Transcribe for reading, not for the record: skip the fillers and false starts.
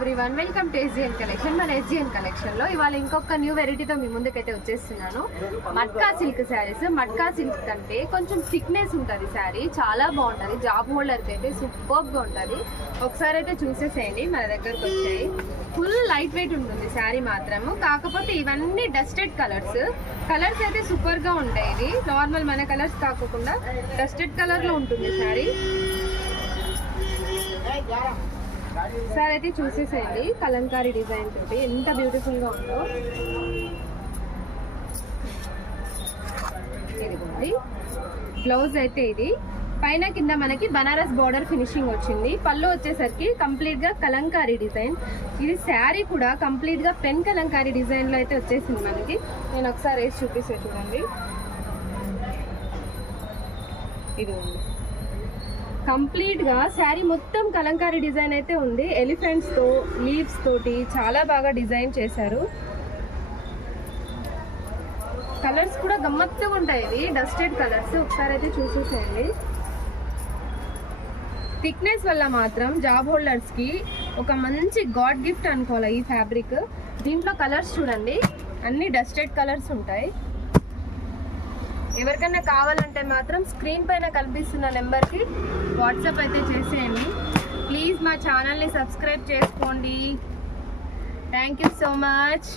Everyone, welcome to ఎస్జిఎన్ collection. మన ఎస్జిఎన్ collection లో ఇవాళ ఇంకొక న్యూ వెరైటీతో మీ ముందుకైతే వచ్చేస్తున్నాను. మట్కా సిల్క్ శారీస్. మట్కా సిల్క్ కంటే కొంచెం థిక్నెస్ ఉంటుంది శారీ, చాలా బాగుంటుంది. జాబ్ హోల్డర్కి అయితే సూపర్గా ఉంటుంది. ఒకసారి అయితే చూసేసేయండి. మన దగ్గరకు వచ్చాయి. ఫుల్ లైట్ వెయిట్ ఉంటుంది శారీ మాత్రము. కాకపోతే ఇవన్నీ డస్టెడ్ కలర్స్ అయితే సూపర్గా ఉంటాయి. ఇది నార్మల్ మన కలర్స్ కాకుండా డస్టెడ్ కలర్లో ఉంటుంది శారీ. సార్ అయితే చూసేసేయండి. కలంకారీ డిజైన్ తోటి ఎంత బ్యూటిఫుల్ గా ఉందో. ఇదిగోండి బ్లౌజ్ అయితే ఇది పైన కింద మనకి బనారస్ బార్డర్ ఫినిషింగ్ వచ్చింది. పళ్ళు వచ్చేసరికి కంప్లీట్ గా కలంకారీ డిజైన్. ఇది శారీ కూడా కంప్లీట్ గా పెన్ కలంకారీ డిజైన్ లో అయితే వచ్చేసింది మనకి. నేను ఒకసారి వేసి చూపిస్తే చూడండి. ఇది కంప్లీట్ గా శారీ మొత్తం కలంకారీ డిజైన్ అయితే ఉంది. ఎలిఫెంట్స్ తో లీవ్స్ తోటి చాలా బాగా డిజైన్ చేశారు. కలర్స్ కూడా గమ్మత్తుగా ఉంటాయి. ఇవి డస్టెడ్ కలర్స్. ఒకసారి అయితే చూసేసేయండి. థిక్నెస్ వల్ల మాత్రం జాబ్ హోల్డర్స్ కి ఒక మంచి గాడ్ గిఫ్ట్ అనుకోవాలి ఈ ఫ్యాబ్రిక్. దీంట్లో కలర్స్ చూడండి, అన్ని డస్టెడ్ కలర్స్ ఉంటాయి. ఎవరికైనా కావాలంటే మాత్రం స్క్రీన్ పైన కనిపిస్తున్న నెంబర్కి వాట్సాప్ అయితే చేసేయండి. ప్లీజ్ మా ఛానల్ని సబ్స్క్రైబ్ చేసుకోండి. Thank you so much.